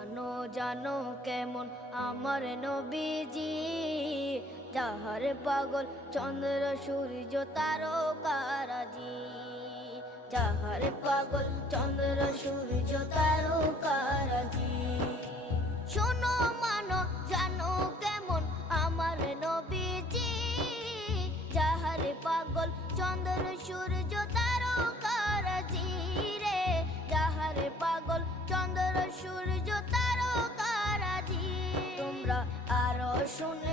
জানো জানো কেমন আমার নবীজি, যাহার পাগল চন্দ্র সূর্য তারকারাজি। যাহার পাগল চন্দ্র সূর্য তারকারাজি। শোনো মানো জানো কেমন আমার নবীজি, যাহার পাগল চন্দ্র সূর্য তারকারাজি রে। যাহার পাগল চন্দ্র সূর্য তারকারাজি। তোমরা আরো শুনে